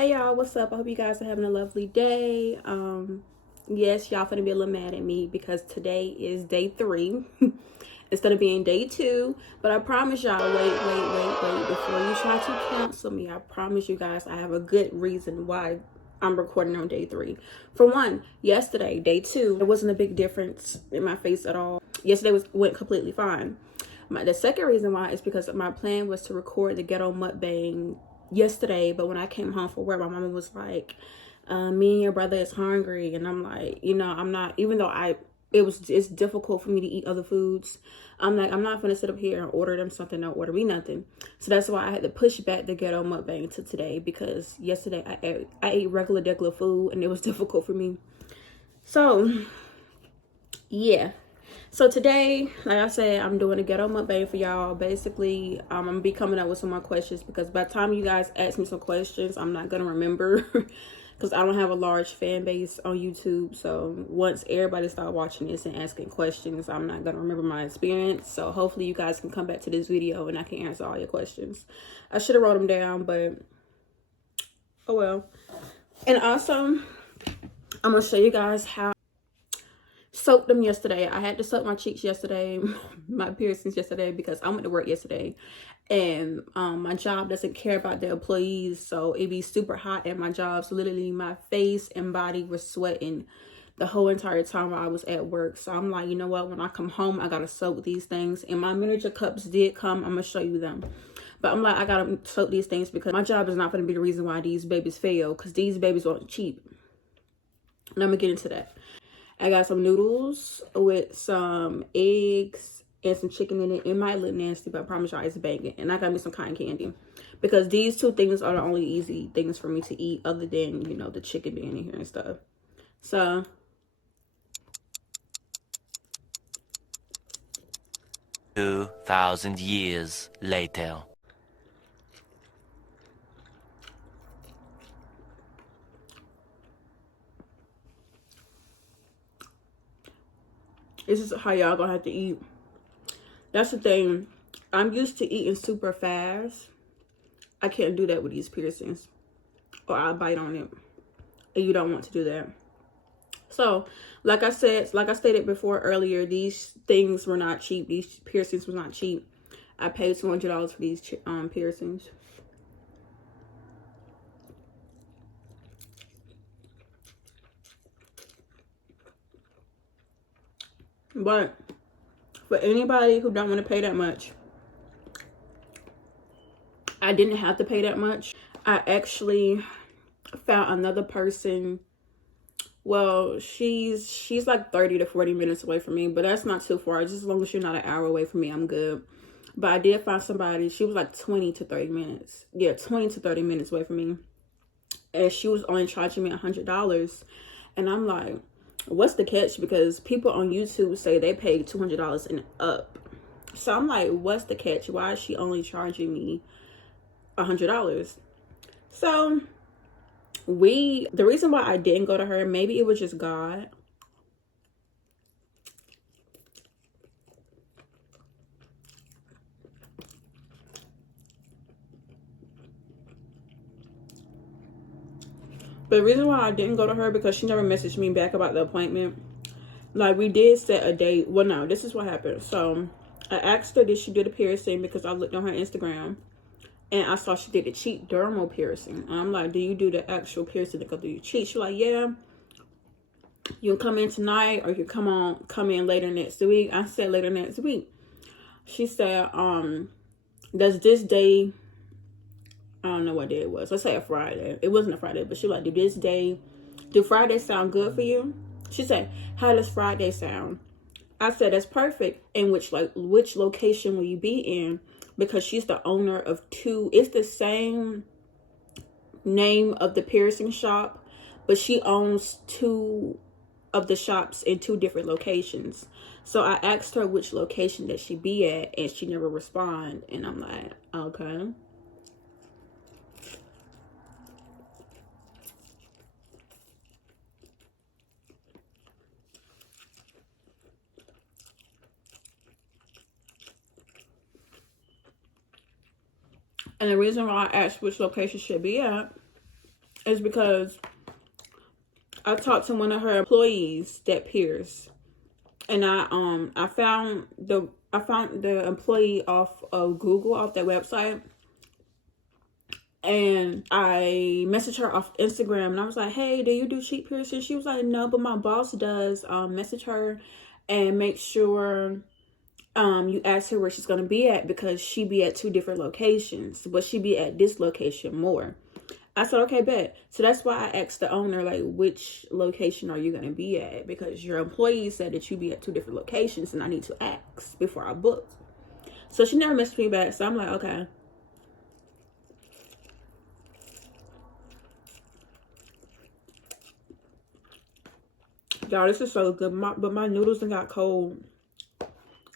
Hey y'all, what's up? I hope you guys are having a lovely day. Yes, y'all finna be a little mad at me because today is day 3 instead of being day 2. But I promise y'all, wait before you try to cancel me. I promise you guys I have a good reason why I'm recording on day 3. For one, yesterday, day 2, there wasn't a big difference in my face at all. Yesterday went completely fine. The second reason why is because my plan was to record the ghetto mukbang yesterday, but when I came home from work, my mama was like, me and your brother is hungry, and I'm like, I'm not, even though it's difficult for me to eat other foods. I'm like, I'm not gonna sit up here and order them something, don't order me nothing. So that's why I had to push back the ghetto mukbang to today, because yesterday I ate regular food and it was difficult for me. So yeah. So today, like I said, I'm doing a ghetto mukbang for y'all. Basically, I'm gonna be coming up with some more questions, because by the time you guys ask me some questions, I'm not gonna remember because I don't have a large fan base on YouTube. So once everybody start watching this and asking questions, I'm not gonna remember my experience. So hopefully you guys can come back to this video and I can answer all your questions. I should have wrote them down, but oh well. And also, I'm gonna show you guys how soaked them yesterday. I had to soak my cheeks yesterday, my piercings yesterday, because I went to work yesterday, and my job doesn't care about their employees, so it be super hot at my job. So literally my face and body was sweating the whole entire time while I was at work. So I'm like, you know what, when I come home, I gotta soak these things. And my miniature cups did come. I'm gonna show you them, but I'm like, I gotta soak these things because my job is not gonna be the reason why these babies fail, because these babies aren't cheap. And I'm gonna get into that. I got some noodles with some eggs and some chicken in it. It might look nasty, but I promise y'all it's banging. And I got me some cotton candy, because these two things are the only easy things for me to eat, other than, the chicken being in here and stuff. So 2,000 years later. this is how y'all gonna have to eat. That's the thing. I'm used to eating super fast. I can't do that with these piercings, or I'll bite on it. And you don't want to do that. So, like I stated before earlier, these things were not cheap. These piercings were not cheap. I paid $200 for these piercings. But for anybody who don't want to pay that much, I didn't have to pay that much. I actually found another person. Well, she's like 30 to 40 minutes away from me, but that's not too far. Just as long as you're not an hour away from me, I'm good. But I did find somebody. She was like 20 to 30 minutes. Yeah, 20 to 30 minutes away from me. And she was only charging me $100. And I'm like, what's the catch? Because people on YouTube say they paid $200 and up. So I'm like, what's the catch? Why is she only charging me $100? So the reason why I didn't go to her, maybe it was just God. But the reason why I didn't go to her, because she never messaged me back about the appointment. Like, we did set a date. Well, no, this is what happened. So I asked her, did she do the piercing? Because I looked on her Instagram and I saw she did the cheek dermal piercing. And I'm like, do you do the actual piercing that go through your cheek? She's like, yeah. You can come in tonight, or you can come in later next week. I said later next week. She said, does this day, I don't know what day it was. Let's say a Friday. It wasn't a Friday, but she like, do Friday sound good for you? She said, how does Friday sound? I said, that's perfect. And which location will you be in? Because she's the owner of two. It's the same name of the piercing shop, but she owns two of the shops in two different locations. So I asked her which location that she be at, and she never responded. And I'm like, okay. And the reason why I asked which location should be at is because I talked to one of her employees that pierced, and I found the employee off of Google, off their website, and I messaged her off Instagram, and I was like, hey, do you do cheek piercing? She was like, no, but my boss does. Message her and make sure you ask her where she's going to be at, because she be at 2 different locations, but she be at this location more. I said, okay, bet. So that's why I asked the owner, like, which location are you going to be at? Because your employee said that you be at 2 different locations, and I need to ask before I book. So she never messaged me back. So I'm like, okay. Y'all, this is so good. But my noodles done got cold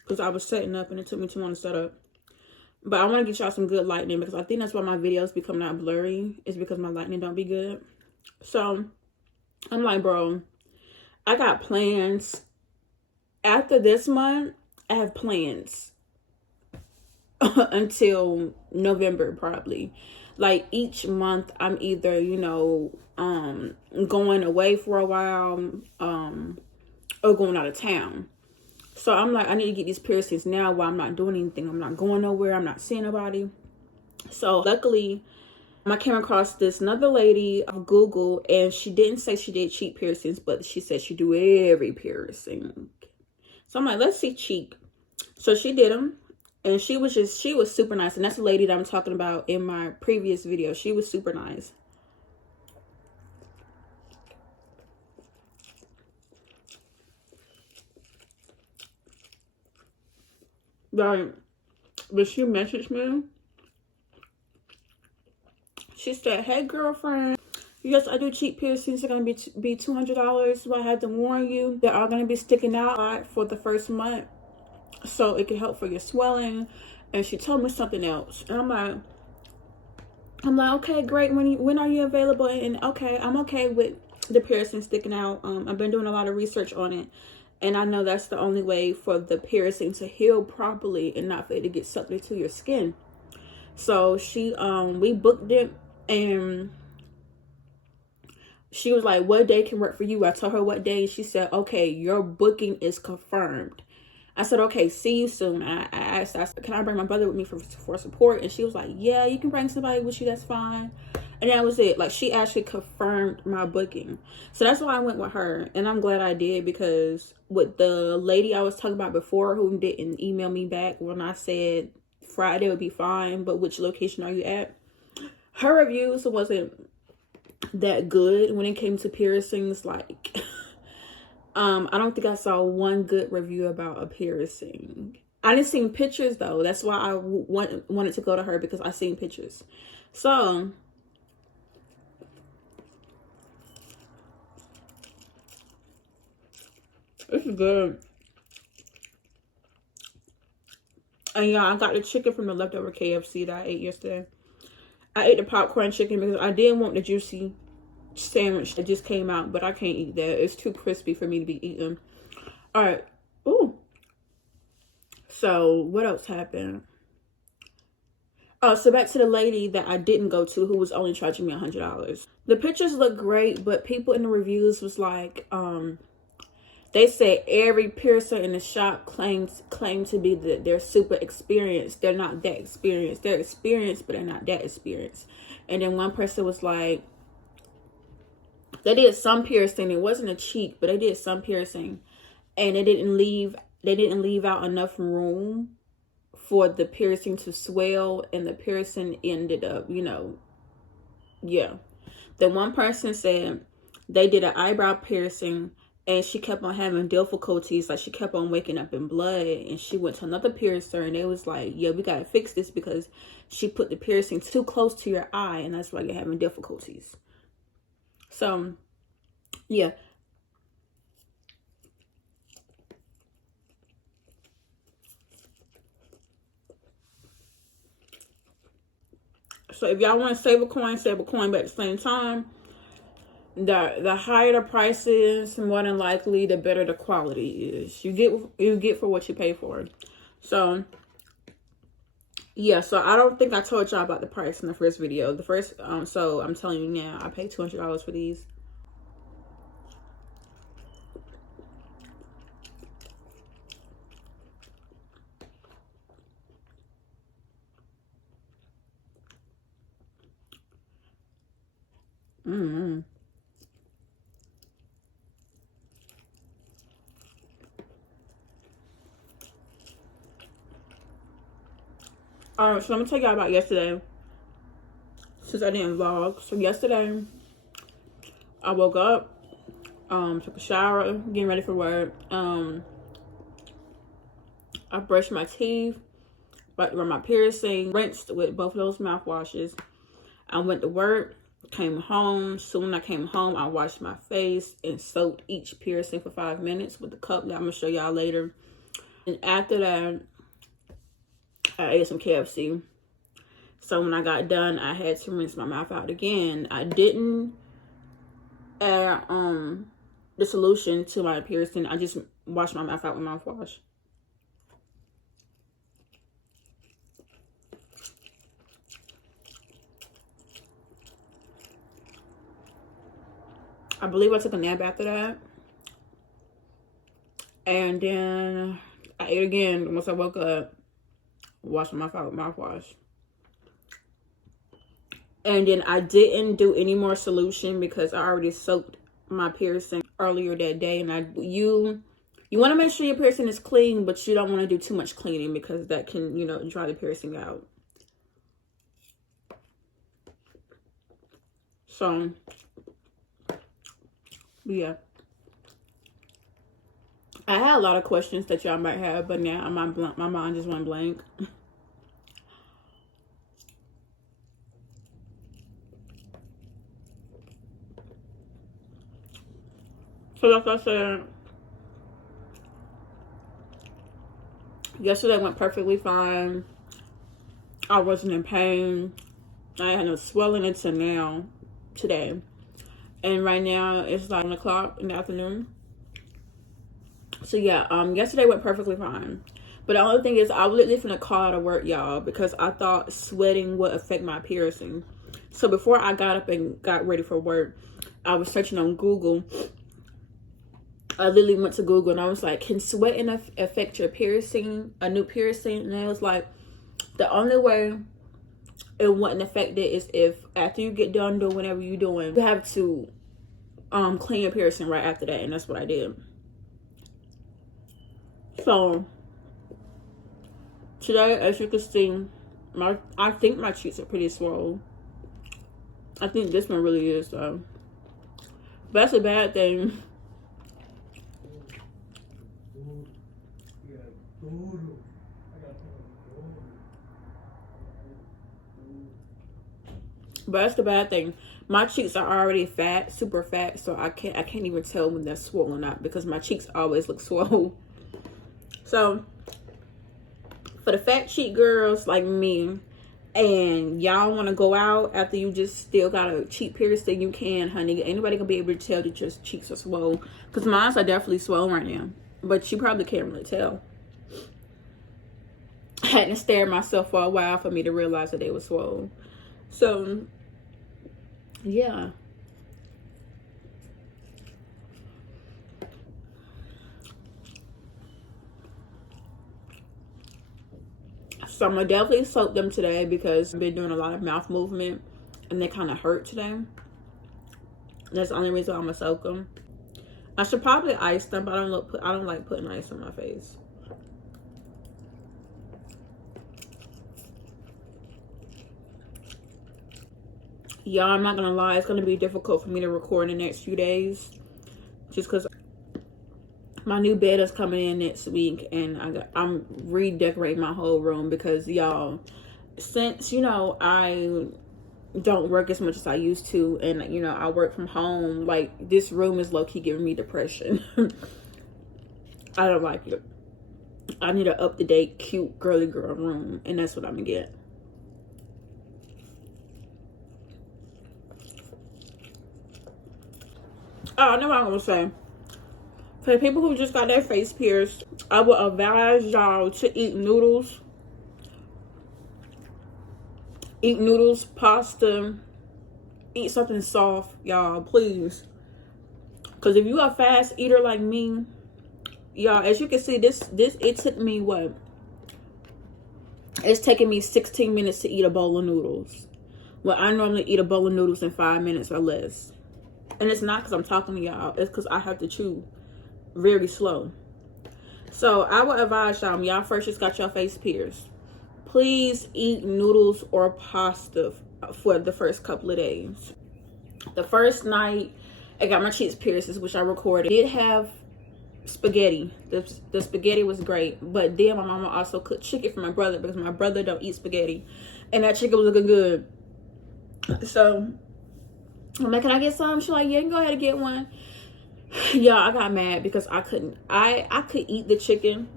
because I was setting up and it took me too long to set up. But I want to get y'all some good lighting, because I think that's why my videos be coming out blurry. It's because my lighting don't be good. So I'm like, bro, I got plans. After this month, I have plans until November probably. Like each month, I'm either, you know, going away for a while, or going out of town. So I'm like, I need to get these piercings now while I'm not doing anything. I'm not going nowhere. I'm not seeing nobody. So luckily, I came across this another lady on Google, and she didn't say she did cheek piercings, but she said she do every piercing. So I'm like, let's see cheek. So she did them, and she was super nice. And that's the lady that I'm talking about in my previous video. She was super nice. Right. But she messaged me. She said, hey, girlfriend. Yes, I do cheek piercings. They're going to be $200. But I had to warn you, they are going to be sticking out a lot for the first month, so it can help for your swelling. And she told me something else. And I'm like, okay, great. When are you available? And okay, I'm okay with the piercing sticking out. I've been doing a lot of research on it, and I know that's the only way for the piercing to heal properly and not for it to get sucked into your skin. So we booked it, and she was like, what day can work for you? I told her what day. She said, okay, your booking is confirmed. I said, okay, see you soon. I asked, can I bring my brother with me for support? And she was like, yeah, you can bring somebody with you. That's fine. And that was it. Like, she actually confirmed my booking. So that's why I went with her. And I'm glad I did, because with the lady I was talking about before, who didn't email me back when I said Friday would be fine, but which location are you at? Her reviews wasn't that good when it came to piercings. Like, I don't think I saw one good review about a piercing. I didn't see pictures though. That's why I wanted to go to her, because I seen pictures. So this is good. And yeah, I got the chicken from the leftover KFC that I ate yesterday. I ate the popcorn chicken because I didn't want the juicy sandwich that just came out, but I can't eat that. It's too crispy for me to be eating. All right. Ooh. So what else happened? Oh, so back to the lady that I didn't go to, who was only charging me $100. The pictures look great, but people in the reviews was like, they said every piercer in the shop claim to be that they're super experienced. They're not that experienced. They're experienced, but they're not that experienced. And then one person was like, they did some piercing. It wasn't a cheek, but they did some piercing, and they didn't leave out enough room for the piercing to swell, and the piercing ended up, you know, yeah. The one person said they did an eyebrow piercing, and she kept on having difficulties. Like, she kept on waking up in blood, and she went to another piercer, and they was like, yeah, we got to fix this because she put the piercing too close to your eye, and that's why you're having difficulties. So, yeah. So if y'all want to save a coin, but at the same time, the higher the price is, more than likely the better the quality is. You get for what you pay for. So Yeah, so I don't think I told y'all about the price in the first video. The first, so I'm telling you now, I paid $200 for these. Mm-hmm. All right, so I'm gonna tell y'all about yesterday, since I didn't vlog. So yesterday, I woke up, took a shower, getting ready for work. I brushed my teeth, run my piercing, rinsed with both of those mouthwashes. I went to work, came home. Soon I came home, I washed my face and soaked each piercing for 5 minutes with the cup that I'm gonna show y'all later. And after that, I ate some KFC. So when I got done, I had to rinse my mouth out again. I didn't add the solution to my piercing. I just washed my mouth out with mouthwash. I believe I took a nap after that. And then I ate again once I woke up. Washed my mouth out with mouthwash. And then I didn't do any more solution because I already soaked my piercing earlier that day. And you want to make sure your piercing is clean, but you don't want to do too much cleaning because that can, you know, dry the piercing out. So, yeah. I had a lot of questions that y'all might have, but now my mind just went blank. So like I said, yesterday went perfectly fine. I wasn't in pain. I had no swelling until now, today. And right now it's like 1 o'clock in the afternoon. So yeah, yesterday went perfectly fine. But the only thing is I was literally finna call out of work, y'all, because I thought sweating would affect my piercing. So before I got up and got ready for work, I was searching on Google. I literally went to Google and I was like, can sweating affect your piercing, a new piercing? And it was like, the only way it wouldn't affect it is if after you get done doing whatever you're doing, you have to clean your piercing right after that. And that's what I did. So today, as you can see, I think my cheeks are pretty swollen. I think this one really is though. But that's a bad thing. But that's the bad thing. My cheeks are already fat, super fat, so I can't even tell when they're swollen or not because my cheeks always look swollen. So for the fat cheek girls like me, and y'all want to go out after you just still got a cheek piercing, you can, honey. Ain't nobody gonna be able to tell that your cheeks are swollen, because mine are definitely swollen right now, but you probably can't really tell. I had to stare at myself for a while for me to realize that they were swollen. So yeah. So I'm gonna definitely soak them today because I've been doing a lot of mouth movement and they kind of hurt today. That's the only reason I'm gonna soak them. I should probably ice them, but I don't like putting ice on my face. Y'all, I'm not gonna lie, it's gonna be difficult for me to record in the next few days, just because my new bed is coming in next week, and I'm redecorating my whole room because, y'all, since, you know, I don't work as much as I used to, and, you know, I work from home, like, this room is low-key giving me depression. I don't like it. I need an up-to-date, cute, girly girl room, and that's what I'm gonna get. Oh, I know what I'm gonna say. For the people who just got their face pierced, I would advise y'all to eat noodles Eat noodles, pasta, eat something soft, y'all, please. Because if you are a fast eater like me, y'all, as you can see, this it took me what? It's taking me 16 minutes to eat a bowl of noodles. Well, I normally eat a bowl of noodles in 5 minutes or less. And it's not because I'm talking to y'all. It's because I have to chew very slow. So I would advise y'all first just got your face pierced. Please eat noodles or pasta for the first couple of days. The first night, I got my cheeks pierced, which I recorded. I did have spaghetti. The spaghetti was great. But then my mama also cooked chicken for my brother because my brother don't eat spaghetti. And that chicken was looking good. So I'm like, can I get some? She's like, yeah, you can go ahead and get one. Yeah, I got mad because I couldn't. I could eat the chicken,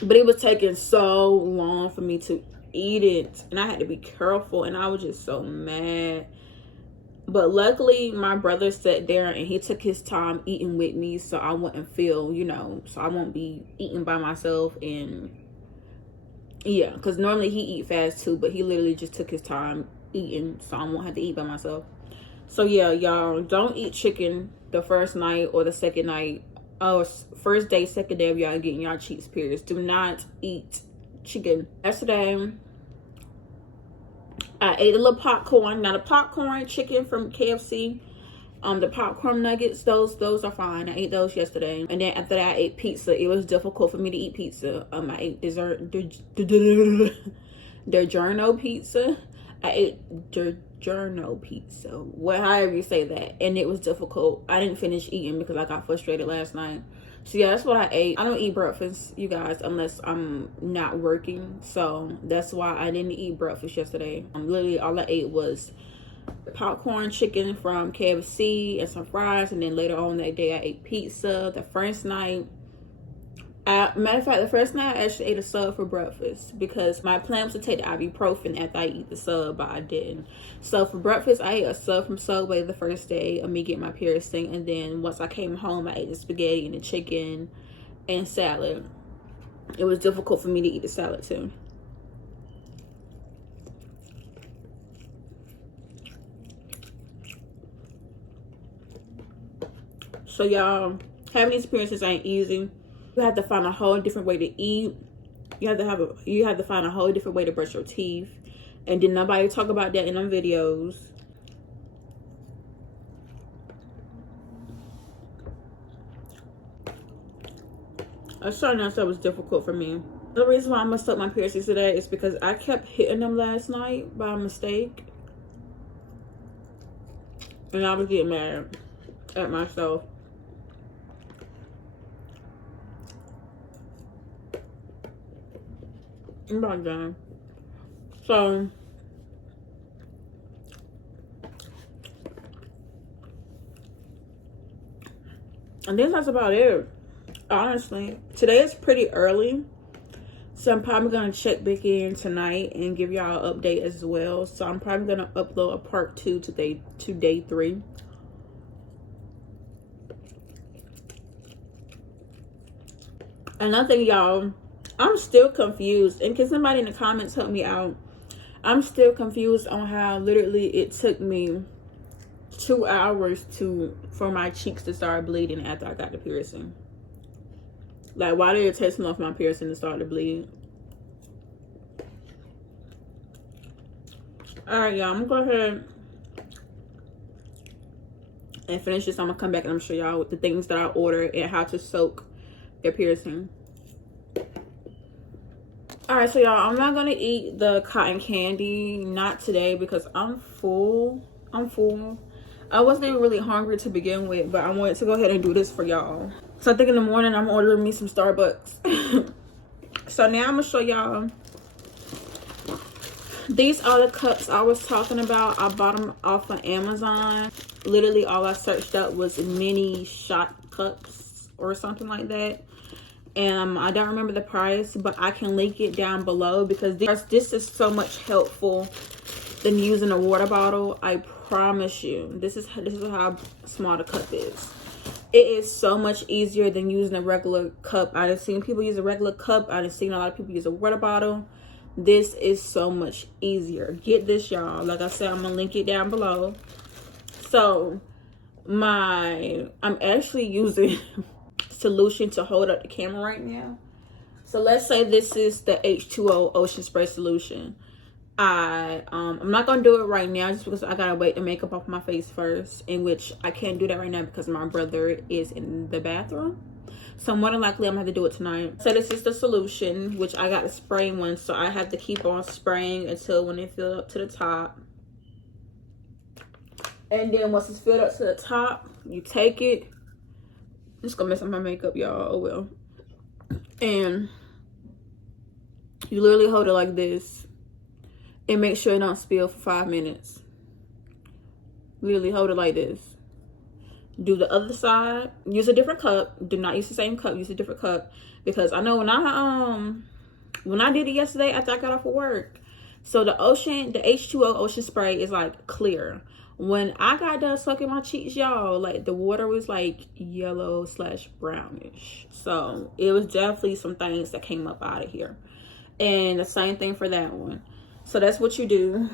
but it was taking so long for me to eat it, and I had to be careful, and I was just so mad. But luckily, my brother sat there and he took his time eating with me, so I wouldn't feel, you know, so I won't be eating by myself. And yeah, because normally he eat fast too, but he literally just took his time eating, so I won't have to eat by myself. So yeah, y'all, don't eat chicken the first night or the second night. Oh, first day, second day of y'all getting y'all cheeks pierced. Do not eat chicken. Yesterday, I ate a little popcorn. Now the popcorn chicken from KFC, the popcorn nuggets, those are fine. I ate those yesterday. And then after that, I ate pizza. It was difficult for me to eat pizza. I ate DiGiorno pizza. I ate DiGiorno pizza, however you say that, and it was difficult. I didn't finish eating because I got frustrated last night. So yeah, that's what I ate. I don't eat breakfast, you guys, unless I'm not working. So that's why I didn't eat breakfast yesterday. Literally all I ate was popcorn chicken from KFC and some fries, and then later on that day I ate pizza. The first night, matter of fact, the first night I actually ate a sub for breakfast because my plan was to take the ibuprofen after I eat the sub, but I didn't. So for breakfast, I ate a sub from Subway the first day of me getting my piercing, and then once I came home, I ate the spaghetti and the chicken and salad. It was difficult for me to eat the salad too. So y'all, having these appearances ain't easy. You have to find a whole different way to eat. You have to find a whole different way to brush your teeth. And did nobody talk about that in them videos? Something else that was difficult for me. The reason why I messed up my piercings today is because I kept hitting them last night by mistake. And I was getting mad at myself. I'm about done. So I think that's about it. Honestly, today is pretty early, so I'm probably gonna check back in tonight and give y'all an update as well. So I'm probably gonna upload a part 2 to day 3. Another thing, y'all, I'm still confused, and can somebody in the comments help me out? I'm still confused on how literally it took me 2 hours for my cheeks to start bleeding after I got the piercing. Like, why did it take so long for my piercing to start to bleed? Alright, y'all, I'm gonna go ahead and finish this. I'm gonna come back and I'm gonna show y'all the things that I ordered and how to soak their piercing. Alright, so y'all, I'm not gonna eat the cotton candy, not today, because I'm full. I wasn't even really hungry to begin with, but I wanted to go ahead and do this for y'all. So I think in the morning I'm ordering me some Starbucks. So now I'm gonna show y'all. These are the cups I was talking about. I bought them off of Amazon. Literally all I searched up was mini shot cups or something like that. And I don't remember the price, but I can link it down below because this is so much helpful than using a water bottle. I promise you. This is how small the cup is. It is so much easier than using a regular cup. I've seen people use a regular cup. I've seen a lot of people use a water bottle. This is so much easier. Get this, y'all. Like I said, I'm gonna link it down below. So I'm actually using solution to hold up the camera right now. So let's say this is the H2O Ocean Spray solution. I'm not gonna do it right now just because I gotta wait the makeup off my face first, in which I can't do that right now because my brother is in the bathroom. So more than likely I'm gonna have to do it tonight. So this is the solution, which I got the spraying one, so I have to keep on spraying until when it fills up to the top. And then once it's filled up to the top, you take it. I'm just gonna mess up my makeup, y'all. Oh well. And you literally hold it like this and make sure it don't spill for 5 minutes. Literally hold it like this. Do the other side. Use a different cup. Do not use the same cup. Use a different cup, because I know when I did it yesterday after I got off of work. So the H2O Ocean Spray is like clear. When I got done sucking my cheeks, y'all, like the water was like yellow / brownish. So it was definitely some things that came up out of here. And the same thing for that one. So that's what you do.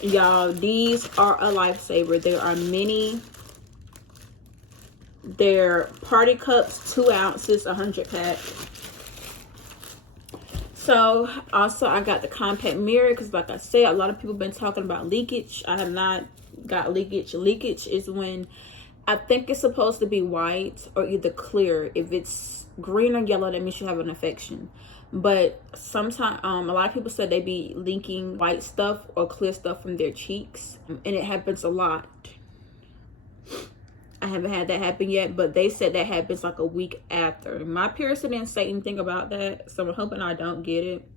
Y'all, these are a lifesaver. There are many. They're party cups, 2 ounces, 100 pack. So also I got the compact mirror because, like I said, a lot of people have been talking about leakage. I have not got leakage. Leakage is when I think it's supposed to be white or either clear. If it's green or yellow, that means you have an infection. But sometimes a lot of people said they be leaking white stuff or clear stuff from their cheeks, and it happens a lot. I haven't had that happen yet, but they said that happens like a week after. My piercer didn't say anything about that, so I'm hoping I don't get it.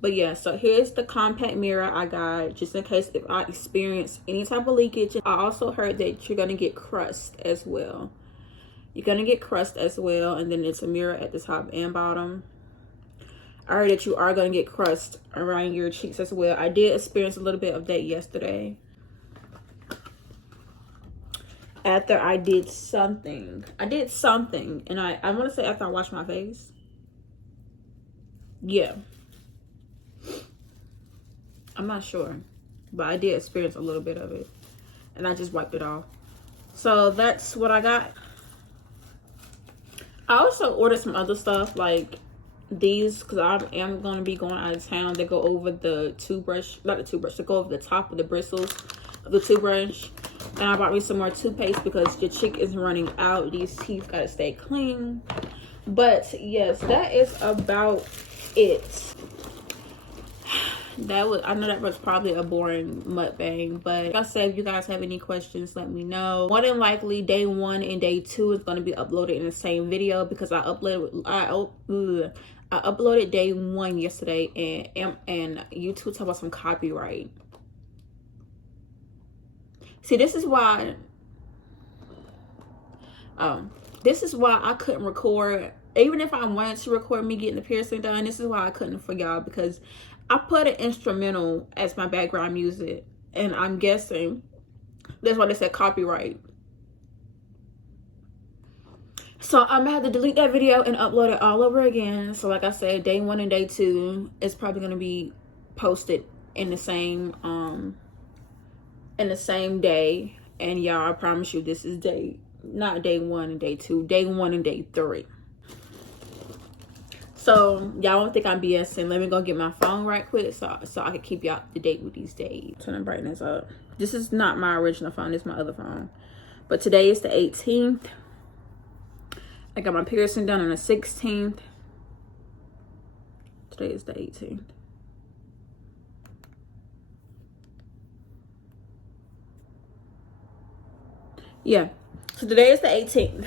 But yeah, so here's the compact mirror I got just in case if I experience any type of leakage. I also heard that you're gonna get crust as well. You're gonna get crust as well, and then it's a mirror at the top and bottom. I heard that you are gonna get crust around your cheeks as well. I did experience a little bit of that yesterday. After I did something, and I want to say after I washed my face. Yeah, I'm not sure, but I did experience a little bit of it, and I just wiped it off. So that's what I got. I also ordered some other stuff like these because I am going to be going out of town. They go over the toothbrush, not the toothbrush, they go over the top of the bristles of the toothbrush. And I bought me some more toothpaste because your chick is running out. These teeth gotta stay clean. But yes, that is about it. I know that was probably a boring mukbang, but like I said, if you guys have any questions, let me know. More than likely, day 1 and day 2 is going to be uploaded in the same video because I uploaded day 1 yesterday, and YouTube talk about some copyright. See, this is why I couldn't record. Even if I wanted to record me getting the piercing done, this is why I couldn't for y'all, because I put an instrumental as my background music, and I'm guessing that's why they said copyright. So I'm gonna have to delete that video and upload it all over again. So like I said, day 1 and day 2 is probably gonna be posted in the same day. And y'all, I promise you, this is not day 1 and day 2, day 1 and day 3. So y'all won't think I'm BSing. Let me go get my phone right quick so I can keep y'all up to date with these days. Turn the brightness up. This is not my original phone, this is my other phone. But today is the 18th. I got my piercing done on the 16th. Today is the 18th. Yeah, so today is the 18th.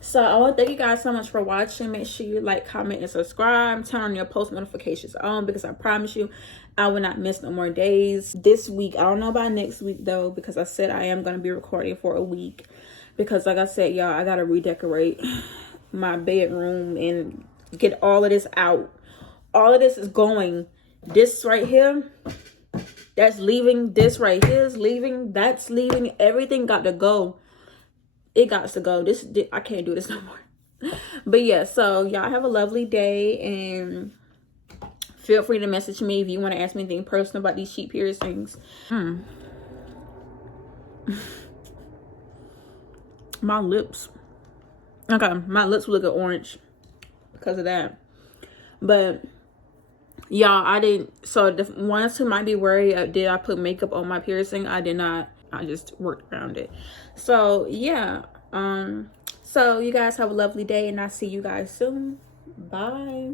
So I want to thank you guys so much for watching. Make sure you like, comment, and subscribe. Turn on your post notifications on, because I promise you I will not miss no more days this week. I don't know about next week though, because I said I am going to be recording for a week, because like I said, y'all, I got to redecorate my bedroom and get all of this out. All of this is going. This right here, that's leaving. This right here is leaving. That's leaving. Everything got to go. It got to go. I can't do this no more. But yeah, so y'all have a lovely day, and feel free to message me if you want to ask me anything personal about these cheek piercings. My lips. Okay, my lips look orange because of that. But y'all, I didn't. So the ones who might be worried, did I put makeup on my piercing? I did not. I just worked around it. So yeah. So you guys have a lovely day, and I'll see you guys soon. Bye.